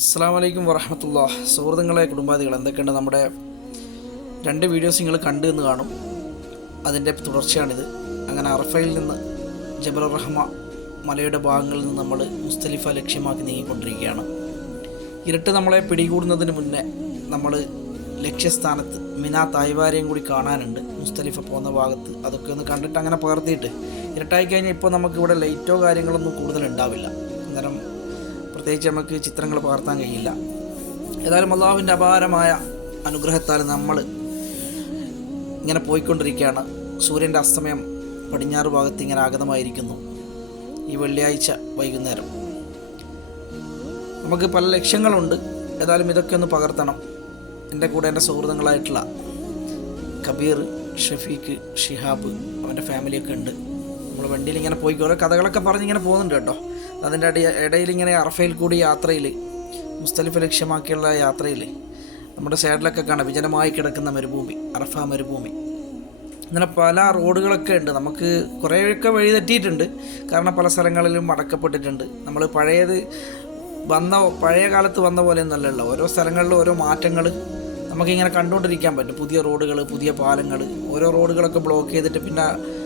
അസ്സാം വലൈക്കും വറഹമത്തുള്ള സുഹൃത്തുക്കളെ കുടുംബാദികൾ എന്തൊക്കെയുണ്ട് നമ്മുടെ രണ്ട് വീഡിയോസ് നിങ്ങൾ കണ്ടു എന്ന് കാണും. അതിന്റെ തുടർച്ചയാണിത്. അങ്ങനെ അറഫയിൽ നിന്ന് ജബൽ റഹ്മ മലയുടെ ഭാഗങ്ങളിൽ നിന്ന് നമ്മൾ മുസ്തലിഫ ലക്ഷ്യമാക്കി നീങ്ങിക്കൊണ്ടിരിക്കുകയാണ്. ഇരട്ട് നമ്മളെ പിടികൂടുന്നതിന് മുന്നേ നമ്മൾ ലക്ഷ്യസ്ഥാനത്ത് മിനാ തായ്വാരെയും കൂടി കാണാനുണ്ട്. മുസ്തലിഫ പോകുന്ന ഭാഗത്ത് അതൊക്കെ ഒന്ന് കണ്ടിട്ട് അങ്ങനെ പകർത്തിയിട്ട്. ഇരട്ടായി കഴിഞ്ഞാൽ ഇപ്പോൾ നമുക്കിവിടെ ലൈറ്റോ കാര്യങ്ങളൊന്നും കൂടുതൽ ഉണ്ടാവില്ല അന്നേരം പ്രത്യേകിച്ച് നമുക്ക് ചിത്രങ്ങൾ പകർത്താൻ കഴിയില്ല. ഏതായാലും അള്ളാഹുവിന്റെ അപാരമായ അനുഗ്രഹത്താൽ നമ്മൾ ഇങ്ങനെ പോയിക്കൊണ്ടിരിക്കുകയാണ്. സൂര്യന്റെ അസ്തമയം പടിഞ്ഞാറ് ഭാഗത്ത് ഇങ്ങനെ ആഗതമായിരിക്കുന്നു. ഈ വെള്ളിയാഴ്ച വൈകുന്നേരം. നമുക്ക് പല ലക്ഷ്യങ്ങളുണ്ട്. ഏതായാലും ഇതൊക്കെ ഒന്ന് പകർത്തണം. എന്റെ കൂടെ എന്റെ സുഹൃത്തുക്കളായിട്ടുള്ള കബീർ ഷഫീഖ് ഷിഹാബ് അവന്റെ ഫാമിലിയൊക്കെ ഉണ്ട്. നമ്മൾ വണ്ടിയിൽ ഇങ്ങനെ പോയി ഓരോ കഥകളൊക്കെ പറഞ്ഞ് ഇങ്ങനെ പോകുന്നുണ്ട് കേട്ടോ. അതിന്റെ അടി ഇടയിൽ ഇങ്ങനെ അറഫയിൽ കൂടി യാത്രയിൽ മുസ്തലിഫ് ലക്ഷ്യമാക്കിയുള്ള യാത്രയിൽ നമ്മുടെ സൈഡിലൊക്കെ കാണാം വിജനമായി കിടക്കുന്ന മരുഭൂമി അറഫ മരുഭൂമി. അങ്ങനെ പല റോഡുകളൊക്കെ ഉണ്ട്. നമുക്ക് കുറേയൊക്കെ വഴി തെറ്റിയിട്ടുണ്ട്. കാരണം പല സ്ഥലങ്ങളിലും അടക്കപ്പെട്ടിട്ടുണ്ട്. നമ്മൾ പഴയത് വന്ന പഴയ കാലത്ത് വന്ന പോലെ ഒന്നല്ലല്ലോ ഓരോ സ്ഥലങ്ങളിലും ഓരോ മാറ്റങ്ങൾ നമുക്കിങ്ങനെ കണ്ടുകൊണ്ടിരിക്കാൻ പറ്റും. പുതിയ റോഡുകൾ പുതിയ പാലങ്ങൾ ഓരോ റോഡുകളൊക്കെ ബ്ലോക്ക് ചെയ്തിട്ട് പിന്നെ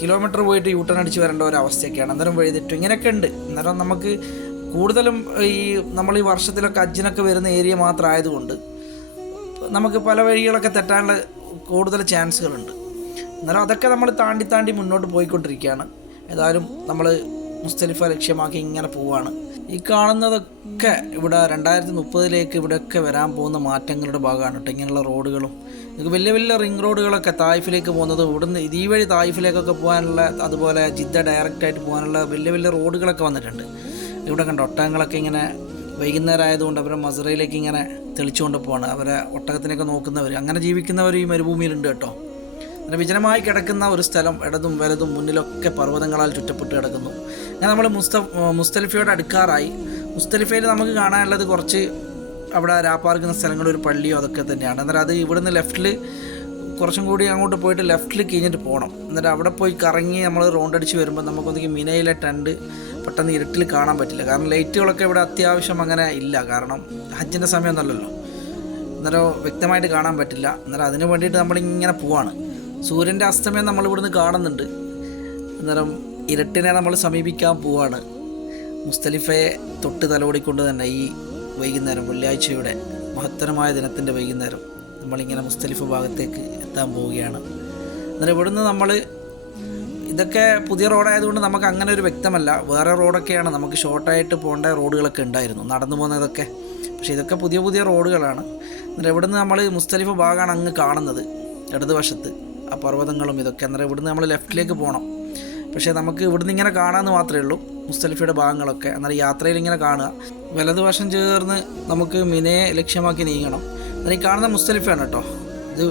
കിലോമീറ്റർ പോയിട്ട് യൂട്ടേൺ അടിച്ച് വരേണ്ട ഒരു അവസ്ഥയൊക്കെയാണ് അന്നേരം വഴുതിട്ടു ഇങ്ങനെയൊക്കെ ഉണ്ട്. അന്നേരം നമുക്ക് കൂടുതലും ഈ നമ്മൾ ഈ വർഷത്തിലൊക്കെ അജ്ജിനൊക്കെ വരുന്ന ഏരിയ മാത്രമായതുകൊണ്ട് നമുക്ക് പല വഴികളൊക്കെ തെറ്റാനുള്ള കൂടുതൽ ചാൻസുകളുണ്ട്. എന്നാലും അതൊക്കെ നമ്മൾ താണ്ടി താണ്ടി മുന്നോട്ട് പോയിക്കൊണ്ടിരിക്കുകയാണ്. ഏതായാലും നമ്മൾ മുസ്തലിഫ ലക്ഷ്യമാക്കി ഇങ്ങനെ പോവാണ്. ഈ കാണുന്നതൊക്കെ ഇവിടെ രണ്ടായിരത്തി മുപ്പതിലേക്ക് ഇവിടെയൊക്കെ വരാൻ പോകുന്ന മാറ്റങ്ങളുടെ ഭാഗമാണ് കേട്ടോ. ഇങ്ങനെയുള്ള റോഡുകളും. നിങ്ങൾക്ക് വലിയ വലിയ റിംഗ് റോഡുകളൊക്കെ തായ്ഫിലേക്ക് പോകുന്നത് ഇവിടുന്ന് ഈ വഴി തായ്ഫിലേക്കൊക്കെ പോകാനുള്ള അതുപോലെ ജിദ്ദ ഡയറക്റ്റായിട്ട് പോകാനുള്ള വലിയ വലിയ റോഡുകളൊക്കെ വന്നിട്ടുണ്ട്. ഇവിടെ കണ്ട ഒട്ടകങ്ങളൊക്കെ ഇങ്ങനെ വൈകുന്നേരം ആയതുകൊണ്ട് അവരെ മസറയിലേക്ക് ഇങ്ങനെ തെളിച്ചുകൊണ്ട് പോവാണ്. അവരെ ഒട്ടകത്തിനൊക്കെ നോക്കുന്നവർ അങ്ങനെ ജീവിക്കുന്നവർ ഈ മരുഭൂമിയിലുണ്ട് കേട്ടോ. വിജനമായി കിടക്കുന്ന ഒരു സ്ഥലം ഇടതും വലതും മുന്നിലൊക്കെ പർവതങ്ങളാൽ ചുറ്റപ്പെട്ട് കിടക്കുന്നു. അങ്ങനെ നമ്മൾ മുസ്ത മുസ്തലിഫയോട് അടുക്കാറായി. മുസ്തലിഫയിൽ നമുക്ക് കാണാനുള്ളത് കുറച്ച് അവിടെ രാപ്പാർക്കുന്ന സ്ഥലങ്ങൾ ഒരു പള്ളിയോ അതൊക്കെ തന്നെയാണ്. എന്നാൽ അത് ഇവിടുന്ന് ലെഫ്റ്റിൽ കുറച്ചും കൂടി അങ്ങോട്ട് പോയിട്ട് ലെഫ്റ്റിൽ കഴിഞ്ഞിട്ട് പോകണം എന്നിട്ട് അവിടെ പോയി കറങ്ങി നമ്മൾ റൗണ്ട് അടിച്ച് വരുമ്പോൾ നമുക്കൊന്നെങ്കിൽ മിനയിലെ ടണ്ട് പെട്ടെന്ന് ഇരുട്ടിൽ കാണാൻ പറ്റില്ല. കാരണം ലൈറ്റുകളൊക്കെ ഇവിടെ അത്യാവശ്യം അങ്ങനെ ഇല്ല. കാരണം ഹജ്ജിന്റെ സമയമൊന്നുമല്ലല്ലോ. അന്നേരം വ്യക്തമായിട്ട് കാണാൻ പറ്റില്ല. അന്നേരം അതിന് വേണ്ടിയിട്ട് നമ്മളിങ്ങനെ പോവാണ്. സൂര്യന്റെ അസ്തമയം നമ്മൾ ഇവിടുന്ന് കാണുന്നുണ്ട്. അന്നേരം ഇരട്ടിനെ നമ്മൾ സമീപിക്കാൻ പോവാണ്. മുസ്തലിഫയെ തൊട്ട് തലോടിക്കൊണ്ട് തന്നെ ഈ വൈകുന്നേരം വെള്ളിയാഴ്ചയുടെ മഹത്തരമായ ദിനത്തിന്റെ വൈകുന്നേരം നമ്മളിങ്ങനെ മുസ്തലിഫ് ഭാഗത്തേക്ക് എത്താൻ പോവുകയാണ്. അന്നേരം ഇവിടുന്ന് നമ്മൾ ഇതൊക്കെ പുതിയ റോഡായതുകൊണ്ട് നമുക്ക് അങ്ങനെ ഒരു വ്യക്തമല്ല. വേറെ റോഡൊക്കെയാണ്. നമുക്ക് ഷോർട്ടായിട്ട് പോകേണ്ട റോഡുകളൊക്കെ ഉണ്ടായിരുന്നു. നടന്നു പോകുന്നതൊക്കെ. പക്ഷേ ഇതൊക്കെ പുതിയ പുതിയ റോഡുകളാണ്. അന്നേരം ഇവിടുന്ന് നമ്മൾ മുസ്തലിഫ് ഭാഗമാണ് അങ്ങ് കാണുന്നത്. ഇടതുവശത്ത്. ആ പർവതങ്ങളും ഇതൊക്കെ. അന്നേരം ഇവിടുന്ന് നമ്മൾ ലെഫ്റ്റിലേക്ക് പോകണം. പക്ഷേ നമുക്ക് ഇവിടുന്ന് ഇങ്ങനെ കാണാമെന്ന് മാത്രമേ ഉള്ളൂ മുസ്തലിഫയുടെ ഭാഗങ്ങളൊക്കെ. അന്നേരം യാത്രയിൽ ഇങ്ങനെ കാണുക. വലതുവശം ചേർന്ന് നമുക്ക് മിനയെ ലക്ഷ്യമാക്കി നീങ്ങണം. അന്നേരം ഈ കാണുന്ന മുസ്തലിഫയാണ് കേട്ടോ. ഇത്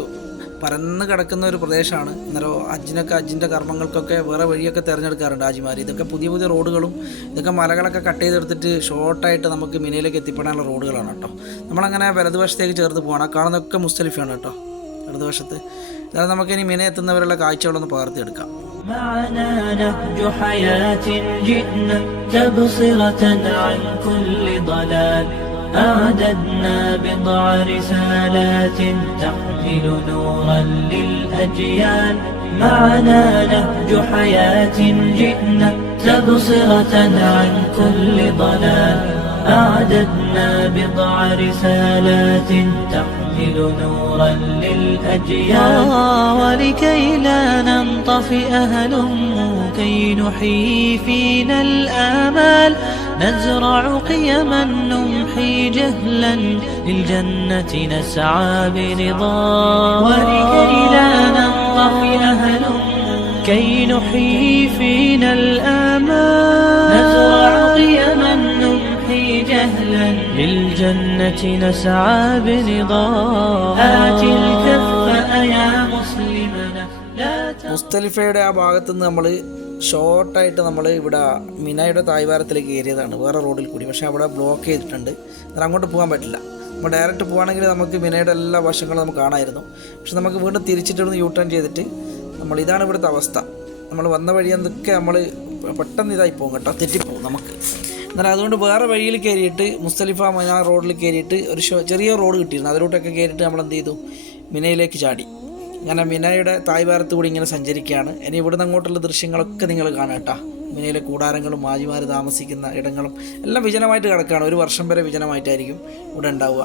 പരന്ന് കിടക്കുന്ന ഒരു പ്രദേശമാണ്. അന്നേരം അജിനൊക്കെ അജിന്റെ കർമ്മങ്ങൾക്കൊക്കെ വേറെ വഴിയൊക്കെ തിരഞ്ഞെടുക്കാറുണ്ട് ആജിമാർ ഇതൊക്കെ പുതിയ പുതിയ റോഡുകളും ഇതൊക്കെ മലകളൊക്കെ കട്ട് ചെയ്തെടുത്തിട്ട് ഷോർട്ടായിട്ട് നമുക്ക് മിനയിലേക്ക് എത്തിപ്പെടാനുള്ള റോഡുകളാണ് കേട്ടോ. നമ്മളങ്ങനെ വലതുവശത്തേക്ക് ചേർത്ത് പോകണം കാണുന്നൊക്കെ മുസ്തലിഫാണ് കേട്ടോ ഇടതുവശത്ത്. അതായത് നമുക്കിനി മിന എത്തുന്നവരുള്ള കാഴ്ചകളൊന്ന് പകർത്തിയെടുക്കാം معنا نهج حياة جئنا تبصرة عن كل ضلال أعددنا بضع رسالات تحمل نورا للأجيال معنا نهج حياة جئنا تبصرة عن كل ضلال أعددنا بضع رسالات تحمل نورا للأجيال. ولكي لا ننطفئ هلموا كي نحيي فينا الآمال. نزرع قيما نمحي جهلا للجنة نسعى برضا. ولكي لا ننطفئ هلموا كي نحيي فينا الآمال. نزرع قيما للجنة نسعى برضا آت الكف يا مسلمنا لا മുസ്തലിഫയുടെ ആ ഭാഗത്ത് നിന്ന് നമ്മൾ ഷോർട്ടായിട്ട് നമ്മൾ ഇവിടെ മിനയുടെ തായ്വാരത്തിലേക്ക് കയറിയതാണ് വേറെ റോഡിൽ കൂടി പക്ഷേ അവിടെ ബ്ലോക്ക് ചെയ്തിട്ടുണ്ട് അന്നേരം അങ്ങോട്ട് പോകാൻ പറ്റില്ല നമ്മൾ ഡയറക്റ്റ് പോകുകയാണെങ്കിൽ നമുക്ക് മിനയുടെ എല്ലാ വശങ്ങളും നമുക്ക് കാണാമായിരുന്നു പക്ഷെ നമുക്ക് വീണ്ടും തിരിച്ചിട്ടൊന്ന് യൂ ടേൺ ചെയ്തിട്ട് നമ്മൾ ഇതാണ് ഇവിടുത്തെ അവസ്ഥ നമ്മൾ വന്ന വഴി എന്തൊക്കെ നമ്മൾ പെട്ടെന്ന് ഇതായി പോകും കേട്ടോ തെറ്റിപ്പോകും നമുക്ക് എന്നാൽ അതുകൊണ്ട് വേറെ വഴിയിൽ കയറിയിട്ട് മുസ്തലിഫ മൈനാർ റോഡിൽ കയറിയിട്ട് ഒരു ചെറിയ റോഡ് കിട്ടിയിരുന്നു. അതിലോട്ടൊക്കെ കയറിയിട്ട് നമ്മൾ എന്ത് ചെയ്തു? മിനയിലേക്ക് ചാടി. അങ്ങനെ മിനയുടെ തായ്വാരത്ത് കൂടി ഇങ്ങനെ സഞ്ചരിക്കുകയാണ്. ഇനി ഇവിടുന്ന് അങ്ങോട്ടുള്ള ദൃശ്യങ്ങളൊക്കെ നിങ്ങൾ കാണാം കേട്ടോ. മിനയിലെ കൂടാരങ്ങളും മാജിമാർ താമസിക്കുന്ന ഇടങ്ങളും എല്ലാം വിജനമായിട്ട് കിടക്കുകയാണ്. ഒരു വർഷം വരെ വിജനമായിട്ടായിരിക്കും ഇവിടെ ഉണ്ടാവുക.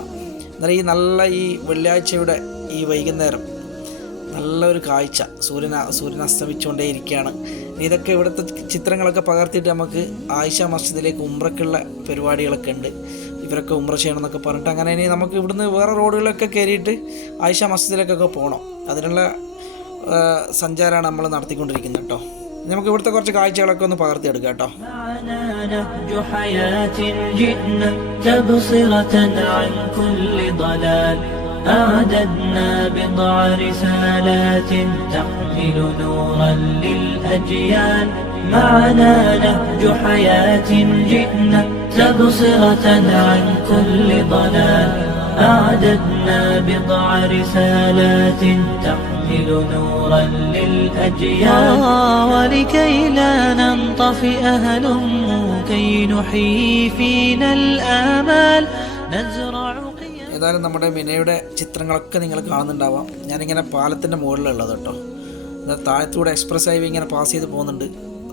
എന്നാൽ ഈ നല്ല ഈ വെള്ളിയാഴ്ചയുടെ ഈ വൈകുന്നേരം നല്ലൊരു കാഴ്ച സൂര്യൻ സൂര്യൻ അസ്തമിച്ചുകൊണ്ടേ ഇരിക്കുകയാണ് ഇനി ഇതൊക്കെ ഇവിടുത്തെ ചിത്രങ്ങളൊക്കെ പകർത്തിയിട്ട് നമുക്ക് ആയിഷ മസ്ജിദിലേക്ക് ഉംറക്കുള്ള പരിപാടികളൊക്കെ ഉണ്ട് ഇവരൊക്കെ ഉംറ ചെയ്യണം എന്നൊക്കെ പറഞ്ഞിട്ട് അങ്ങനെ ഇനി നമുക്ക് ഇവിടുന്ന് വേറെ റോഡുകളിലൊക്കെ കയറിയിട്ട് ആയിഷ മസ്ജിദിലേക്കൊക്കെ പോകണം അതിനുള്ള ആ, സഞ്ചാരമാണ് നമ്മൾ നടത്തിക്കൊണ്ടിരിക്കുന്നത് കേട്ടോ നമുക്ക് ഇവിടുത്തെ കുറച്ച് കാഴ്ചകളൊക്കെ ഒന്ന് പകർത്തിയെടുക്കാം കേട്ടോ معنا نهج حياة جئنا تبصرة عن كل ضلال أعددنا بضع رسالات تحمل نورا للأجيال. معنا نهج حياة جئنا تبصرة عن كل ضلال. أعددنا بضع رسالات تحمل نورا للأجيال. ولكي لا ننطفئ هلموا كي نحيي فينا الآمال. نزرع ഏതായാലും നമ്മുടെ മിനയുടെ ചിത്രങ്ങളൊക്കെ നിങ്ങൾ കാണുന്നുണ്ടാവാം. ഞാനിങ്ങനെ പാലത്തിന്റെ മുകളിലുള്ളത് കേട്ടോ. താഴത്തൂടെ എക്സ്പ്രസ് ഹൈവേ ഇങ്ങനെ പാസ് ചെയ്ത് പോകുന്നുണ്ട്.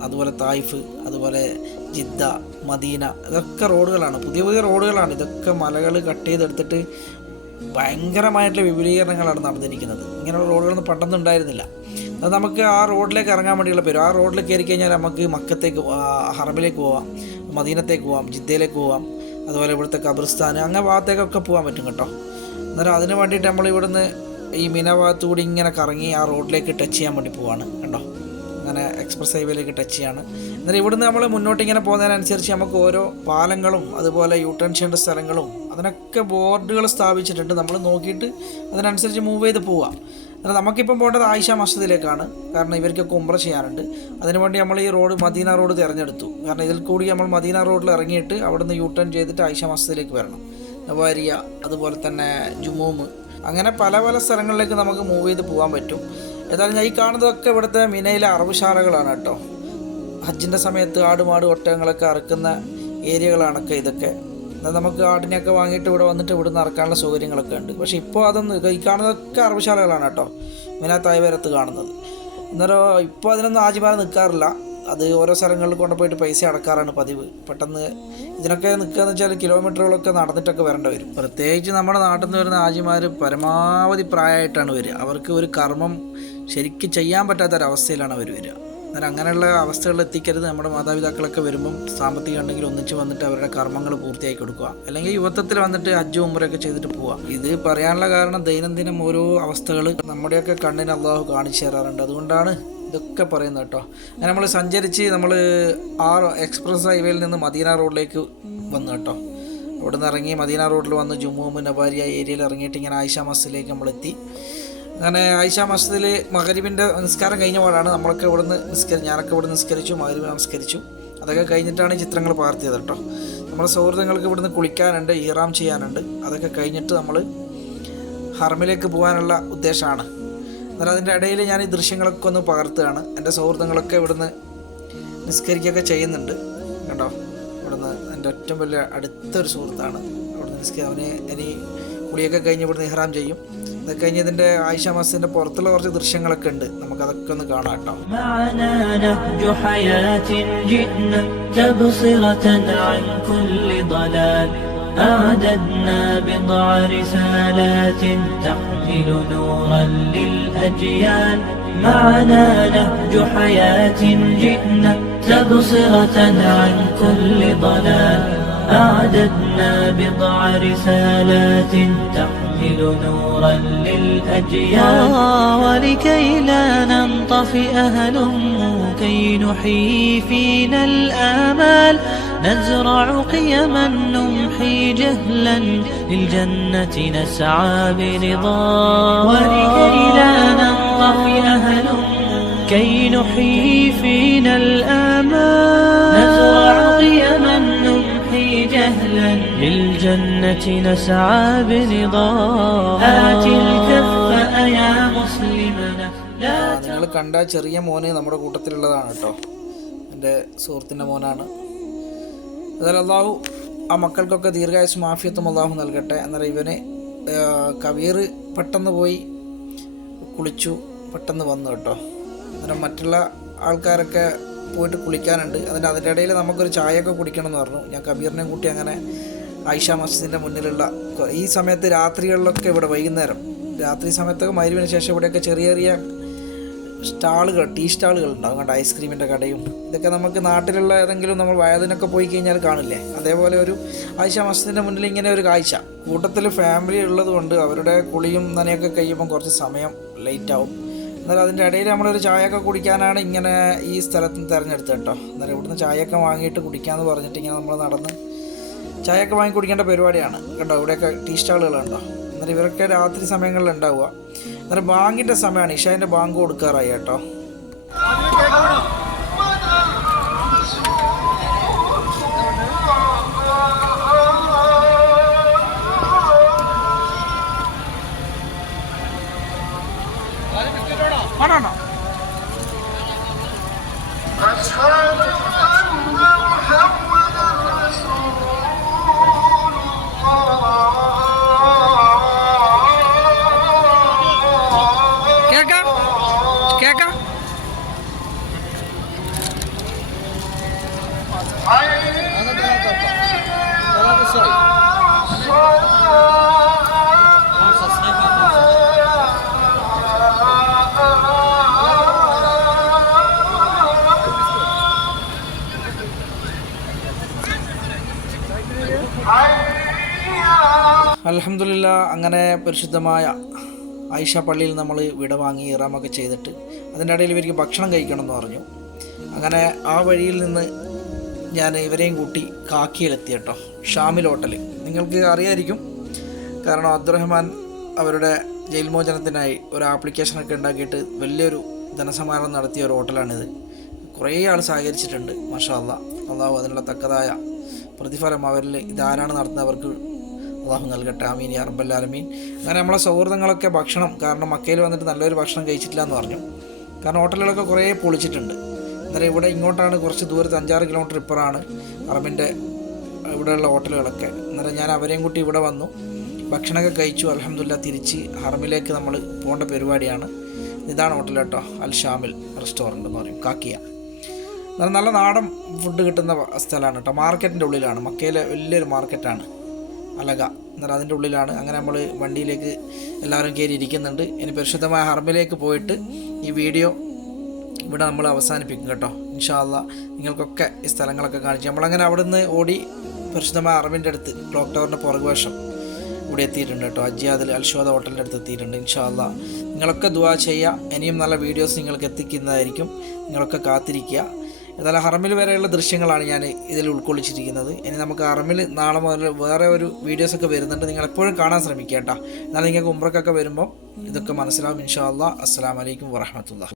അതുപോലെ തായിഫ് അതുപോലെ ജിദ്ദ മദീന ഇതൊക്കെ റോഡുകളാണ്. പുതിയ പുതിയ റോഡുകളാണ്. ഇതൊക്കെ മലകൾ കട്ട് ചെയ്തെടുത്തിട്ട് ഭയങ്കരമായിട്ടുള്ള വിപുലീകരണങ്ങളാണ് നടന്നിരിക്കുന്നത്. ഇങ്ങനെയുള്ള റോഡുകളൊന്നും പണ്ടൊന്നും ഉണ്ടായിരുന്നില്ല അത് നമുക്ക് ആ റോഡിലേക്ക് ഇറങ്ങാൻ വേണ്ടിയുള്ള പേര് ആ റോഡിൽ കയറി കഴിഞ്ഞാൽ നമുക്ക് മക്കത്തേക്ക് ഹറബിലേക്ക് പോവാം മദീനത്തേക്ക് പോവാം ജിദ്ദയിലേക്ക് പോവാം. അതുപോലെ ഇവിടുത്തെ ഖബർസ്ഥാൻ അങ്ങനെ ഭാഗത്തേക്കൊക്കെ പോകാൻ പറ്റും കേട്ടോ. അന്നേരം അതിന് വേണ്ടിയിട്ട് നമ്മൾ ഇവിടുന്ന് ഈ മിന ഭാഗത്തു കൂടി ഇങ്ങനെ കറങ്ങി ആ റോഡിലേക്ക് ടച്ച് ചെയ്യാൻ വേണ്ടി പോവാണ് കണ്ടോ അങ്ങനെ എക്സ്പ്രസ് ഹൈവേയിലേക്ക് ടച്ച് ചെയ്യാണ്. അന്നേരം ഇവിടുന്ന് നമ്മൾ മുന്നോട്ട് ഇങ്ങനെ പോകുന്നതിനനുസരിച്ച് നമുക്ക് ഓരോ പാലങ്ങളും അതുപോലെ യൂ ടേൺ ചെയ്യേണ്ട സ്ഥലങ്ങളും അതിനൊക്കെ ബോർഡുകൾ സ്ഥാപിച്ചിട്ടുണ്ട്. നമ്മൾ നോക്കിയിട്ട് അതിനനുസരിച്ച് മൂവ് ചെയ്ത് പോവാം. എന്നാൽ നമുക്കിപ്പം പോകേണ്ടത് ആയിഷ മസ്ജിദിലേക്കാണ് കാരണം ഇവർക്കൊക്കെ ഉംറ ചെയ്യാനുണ്ട്. അതിനുവേണ്ടി നമ്മൾ ഈ റോഡ് മദീന റോഡ് തിരഞ്ഞെടുത്തു. കാരണം ഇതിൽ കൂടി നമ്മൾ മദീന റോഡിൽ ഇറങ്ങിയിട്ട് അവിടുന്ന് യൂ ടേൺ ചെയ്തിട്ട് ആയിഷ മസ്ജിദിലേക്ക് വരണം. നവാരിയ അതുപോലെ തന്നെ ജുമൂമ് അങ്ങനെ പല പല സ്ഥലങ്ങളിലേക്ക് നമുക്ക് മൂവ് ചെയ്ത് പോകാൻ പറ്റും. ഏതായാലും ഞാൻ ഈ കാണുന്നതൊക്കെ ഇവിടുത്തെ മിനയിലെ അറവുശാലകളാണ് കേട്ടോ. ഹജ്ജിന്റെ സമയത്ത് ആടുമാട് ഒട്ടകങ്ങളൊക്കെ അറുക്കുന്ന ഏരിയകളാണൊക്കെ ഇതൊക്കെ. നമുക്ക് ആടിനെയൊക്കെ വാങ്ങിയിട്ട് ഇവിടെ വന്നിട്ട് ഇവിടെ നിന്ന് ഇറക്കാനുള്ള സൗകര്യങ്ങളൊക്കെ ഉണ്ട്. പക്ഷേ ഇപ്പോൾ അതൊന്നും ഈ കാണുന്നതൊക്കെ അറവുശാലകളാണ് കേട്ടോ. മിനാത്തായി വരത്ത് കാണുന്നത്. അന്നേരം ഇപ്പോൾ അതിനൊന്നും ആജിമാരെ നിൽക്കാറില്ല. അത് ഓരോ സ്ഥലങ്ങളിൽ കൊണ്ടുപോയിട്ട് പൈസ അടക്കാറാണ് പതിവ്. പെട്ടെന്ന് ഇതിനൊക്കെ നിൽക്കുകയെന്ന് വെച്ചാൽ കിലോമീറ്ററുകളൊക്കെ നടന്നിട്ടൊക്കെ വരേണ്ടി വരും. പ്രത്യേകിച്ച് നമ്മുടെ നാട്ടിൽ നിന്ന് വരുന്ന ആജിമാർ പരമാവധി പ്രായമായിട്ടാണ് വരിക. അവർക്ക് ഒരു കർമ്മം ശരിക്കും ചെയ്യാൻ പറ്റാത്തൊരവസ്ഥയിലാണ് അവർ വരിക. എന്നാൽ അങ്ങനെയുള്ള അവസ്ഥകളിൽ എത്തിക്കരുത്. നമ്മുടെ മാതാപിതാക്കളൊക്കെ വരുമ്പം സാമ്പത്തികം ഉണ്ടെങ്കിൽ ഒന്നിച്ച് വന്നിട്ട് അവരുടെ കർമ്മങ്ങൾ പൂർത്തിയാക്കി കൊടുക്കുക. അല്ലെങ്കിൽ യുവത്വത്തിൽ വന്നിട്ട് അജ്ജു ഉമ്മറൊക്കെ ചെയ്തിട്ട് പോവുക. ഇത് പറയാനുള്ള കാരണം ദൈനംദിനം ഓരോ അവസ്ഥകൾ നമ്മുടെയൊക്കെ കണ്ണിന് അള്ളാഹു കാണിച്ചു തരാറുണ്ട്. അതുകൊണ്ടാണ് ഇതൊക്കെ പറയുന്നത് കേട്ടോ. അങ്ങനെ നമ്മൾ സഞ്ചരിച്ച് നമ്മൾ ആ എക്സ്പ്രസ് ഹൈവേയിൽ നിന്ന് മദീന റോഡിലേക്ക് വന്നു കേട്ടോ. അവിടെ നിന്ന് ഇറങ്ങി മദീന റോഡിൽ വന്ന് ജുമ്മു നബാരിയ ഏരിയയിൽ ഇറങ്ങിയിട്ട് ഇങ്ങനെ ആയിഷ മസ്ജിദിലേക്ക് നമ്മളെത്തി അങ്ങനെ ആയിഷ മസ്ജിദിൽ മകരീബിന്റെ നിസ്കാരം കഴിഞ്ഞ പാടാണ് നമ്മളൊക്കെ ഇവിടുന്ന് നിസ്കരി ഞാനൊക്കെ ഇവിടെ നിസ്കരിച്ചു മകരീബ് നമസ്കരിച്ചു. അതൊക്കെ കഴിഞ്ഞിട്ടാണ് ചിത്രങ്ങൾ പകർത്തിയത് കേട്ടോ. നമ്മുടെ സൗഹൃദങ്ങൾക്ക് ഇവിടുന്ന് കുളിക്കാനുണ്ട് ഈറാം ചെയ്യാനുണ്ട്. അതൊക്കെ കഴിഞ്ഞിട്ട് നമ്മൾ ഹർമിലേക്ക് പോകാനുള്ള ഉദ്ദേശമാണ്. എന്നാൽ അതിന്റെ ഇടയിൽ ഞാൻ ഈ ദൃശ്യങ്ങളൊക്കെ ഒന്ന് പകർത്തുകയാണ്. എന്റെ സൗഹൃദങ്ങളൊക്കെ ഇവിടുന്ന് നിസ്കരിക്കുകയൊക്കെ ചെയ്യുന്നുണ്ട്. കണ്ടോ? ഇവിടുന്ന് എന്റെ ഏറ്റവും വലിയ അടുത്തൊരു സുഹൃത്താണ്. അവിടുന്ന് നിസ്കരി അവന് ഇനി കുളിയൊക്കെ കഴിഞ്ഞ് ഇവിടുന്ന് ഇഹ്റാം ചെയ്യും. അതൊക്കെ കഴിഞ്ഞ് ഇതിൻ്റെ ആയിഷ മസ്ജിദിൻ്റെ പുറത്തുള്ള കുറച്ച് ദൃശ്യങ്ങളൊക്കെ ഉണ്ട് നമുക്കതൊക്കെ ഒന്ന് കാണാം കേട്ടോ معنا نهج حياة جئنا تبصرة عن كل ضلال أعددنا بضع رسالات تحمل نورا للأجيال معنا نهج حياة جئنا تبصرة عن كل ضلال أعددنا بضع رسالات تحمل نورا للأجيال. ولكي لا ننطفئ هلموا كي نحيي فينا الآمال. نزرع قيما نمحي جهلا للجنة نسعى برضا. ولكي لا ننطفئ هلموا كي نحيي فينا الآمال. نزرع قيما نمحي جهلا للجنة نسعى برضا آت الكف يا مسلمنا لا നിങ്ങൾ കണ്ട ചെറിയ മോന് നമ്മുടെ കൂട്ടത്തിലുള്ളതാണ് കേട്ടോ എൻ്റെ സുഹൃത്തിൻ്റെ മോനാണ് അതായത് അള്ളാഹു ആ മക്കൾക്കൊക്കെ ദീർഘായുസ് മാഫിയത്തും അള്ളാഹു നൽകട്ടെ അന്നേരം ഇവന് ആ, കബീർ പെട്ടെന്ന് പോയി കുളിച്ചു പെട്ടെന്ന് വന്നു കേട്ടോ അന്നേരം മറ്റുള്ള ആൾക്കാരൊക്കെ പോയിട്ട് കുളിക്കാനുണ്ട്. അതിന്റെ അതിന്റെ ഇടയിൽ നമുക്കൊരു ചായയൊക്കെ കുടിക്കണം എന്ന് പറഞ്ഞു. ഞാൻ കബീറിനെ കൂട്ടി അങ്ങനെ ആയിഷ മസ്ജിദിന്റെ മുന്നിലുള്ള ഈ സമയത്ത് രാത്രികളിലൊക്കെ ഇവിടെ വൈകുന്നേരം. രാത്രി സമയത്തൊക്കെ മരുവിന് ശേഷം ഇവിടെയൊക്കെ ചെറിയ ചെറിയ സ്റ്റാളുകൾ ടീ സ്റ്റാളുകൾ ഉണ്ടാവും. കണ്ട? ഐസ്ക്രീമിന്റെ കടയും. ഇതൊക്കെ നമുക്ക് നാട്ടിലുള്ള ഏതെങ്കിലും നമ്മൾ വയതിനൊക്കെ പോയി കഴിഞ്ഞാൽ കാണില്ലേ? അതേപോലെ ഒരു ആയിഷ മസ്ജിദിന്റെ മുന്നിൽ ഇങ്ങനെ ഒരു കാഴ്ച. കൂട്ടത്തിൽ ഫാമിലി ഉള്ളത് കൊണ്ട് അവരുടെ കുളിയും നനയൊക്കെ കഴിയുമ്പം കുറച്ച് സമയം ലേറ്റ് ആവും. എന്നാലും അതിന്റെ ഇടയിൽ നമ്മളൊരു ചായയൊക്കെ കുടിക്കാനാണ് ഇങ്ങനെ ഈ സ്ഥലത്ത് നിന്ന് തിരഞ്ഞെടുത്തത് കേട്ടോ. എന്നാലും ഇവിടുന്ന് ചായയൊക്കെ വാങ്ങിയിട്ട് കുടിക്കാമെന്ന് പറഞ്ഞിട്ട് ഇങ്ങനെ നമ്മൾ നടന്ന് ചായയൊക്കെ വാങ്ങി കുടിക്കേണ്ട പരിപാടിയാണ്. കണ്ടോ ഇവിടെയൊക്കെ ടീ സ്റ്റാളുകളുണ്ടോ എന്നാലും ഇവരൊക്കെ രാത്രി സമയങ്ങളിൽ ഉണ്ടാവുക. അന്നേരം ബാങ്കിന്റെ സമയമാണ് ഇഷാന്റെ ബാങ്ക് കൊടുക്കാറായി കേട്ടോ. পাঠানো അലഹമില്ല അങ്ങനെ പരിശുദ്ധമായ ആയിഷ പള്ളിയിൽ നമ്മൾ വിട വാങ്ങി ഇറാമൊക്കെ ചെയ്തിട്ട് അതിന്റെ ഇടയിൽ ഇവർക്ക് ഭക്ഷണം കഴിക്കണം എന്ന് പറഞ്ഞു. അങ്ങനെ ആ വഴിയിൽ നിന്ന് ഞാൻ ഇവരെയും കൂട്ടി കാക്കിയിലെത്തി കേട്ടോ ഷാമിൽ ഹോട്ടൽ നിങ്ങൾക്ക് അറിയായിരിക്കും കാരണം അബ്ദുറഹ്മാൻ അവരുടെ ജയിൽ മോചനത്തിനായി ഒരു ആപ്ലിക്കേഷനൊക്കെ ഉണ്ടാക്കിയിട്ട് വലിയൊരു ധനസമാഹരണം നടത്തിയ ഒരു ഹോട്ടലാണിത്. കുറേ ആൾ സഹകരിച്ചിട്ടുണ്ട് മഷാ അള്ളാഹ് അള്ളാഹു അതിനുള്ള തക്കതായ പ്രതിഫലം അവരിൽ ഇതാരാണ് നടത്തുന്നവർക്ക് അള്ളാഹു നൽകട്ടെ. ആമീൻ ആലമീൻ. അങ്ങനെ നമ്മളെ സൗഹൃദങ്ങളൊക്കെ ഭക്ഷണം കാരണം മക്കയിൽ വന്നിട്ട് നല്ലൊരു ഭക്ഷണം കഴിച്ചിട്ടില്ല എന്ന് പറഞ്ഞു. കാരണം ഹോട്ടലുകളൊക്കെ കുറേ പൊളിച്ചിട്ടുണ്ട്. അന്നേരം ഇവിടെ ഇങ്ങോട്ടാണ് കുറച്ച് ദൂരത്ത് അഞ്ചാറ് കിലോമീറ്റർ ഇപ്പുറമാണ് അറബിന്റെ ഇവിടെയുള്ള ഹോട്ടലുകളൊക്കെ. അന്നേരം ഞാൻ അവരെയും കൂട്ടി ഇവിടെ വന്നു. ഭക്ഷണമൊക്കെ കഴിച്ചു. അലഹമില്ല തിരിച്ച് ഹറമിലേക്ക് നമ്മൾ പോകേണ്ട പരിപാടിയാണ്. ഇതാണ് ഹോട്ടൽ കേട്ടോ. അൽ ഷാമിൽ റെസ്റ്റോറന്റ് എന്ന് പറയും. കാക്കിയ. നല്ല നാടൻ ഫുഡ് കിട്ടുന്ന സ്ഥലമാണ് കേട്ടോ. മാർക്കറ്റിന്റെ ഉള്ളിലാണ്. മക്കയിലെ വലിയൊരു മാർക്കറ്റാണ്. അലക. എന്നാൽ അതിന്റെ ഉള്ളിലാണ്. അങ്ങനെ നമ്മൾ വണ്ടിയിലേക്ക് എല്ലാവരും കയറി ഇരിക്കുന്നുണ്ട്. ഇനി പരിശുദ്ധമായ ഹർമിലേക്ക് പോയിട്ട് ഈ വീഡിയോ ഇവിടെ നമ്മൾ അവസാനിപ്പിക്കും കേട്ടോ. ഇൻഷാല്ല നിങ്ങൾക്കൊക്കെ ഈ സ്ഥലങ്ങളൊക്കെ കാണിച്ചു നമ്മളങ്ങനെ അവിടെ നിന്ന് ഓടി പരിശുദ്ധമായ അറബിന്റെ അടുത്ത് ക്ലോക്ക് ടവറിന്റെ പുറകുവശം ഇവിടെ എത്തിയിട്ടുണ്ട് കേട്ടോ. അജിയാദിൽ അൽഷോദ ഹോട്ടലിന്റെ അടുത്ത് എത്തിയിട്ടുണ്ട്. ഇൻഷാല്ല നിങ്ങളൊക്കെ ദുവാ ചെയ്യുക. ഇനിയും നല്ല വീഡിയോസ് നിങ്ങൾക്ക് എത്തിക്കുന്നതായിരിക്കും. നിങ്ങളൊക്കെ കാത്തിരിക്കുക. ഏതായാലും ഹറമിൽ വരെയുള്ള ദൃശ്യങ്ങളാണ് ഞാൻ ഇതിൽ ഉൾക്കൊള്ളിച്ചിരിക്കുന്നത്. ഇനി നമുക്ക് ഹറമിൽ നാളെ മുതൽ വേറെ ഒരു വീഡിയോസൊക്കെ വരുന്നുണ്ട്. നിങ്ങൾ എപ്പോഴും കാണാൻ ശ്രമിക്കുക കേട്ടോ. എന്നാലും നിങ്ങൾക്ക് ഉംറക്കൊക്കെ വരുമ്പോൾ ഇതൊക്കെ മനസ്സിലാവും. ഇൻഷാ അല്ലാ അസ്സാം വലൈക്കും വറഹമത്തുള്ള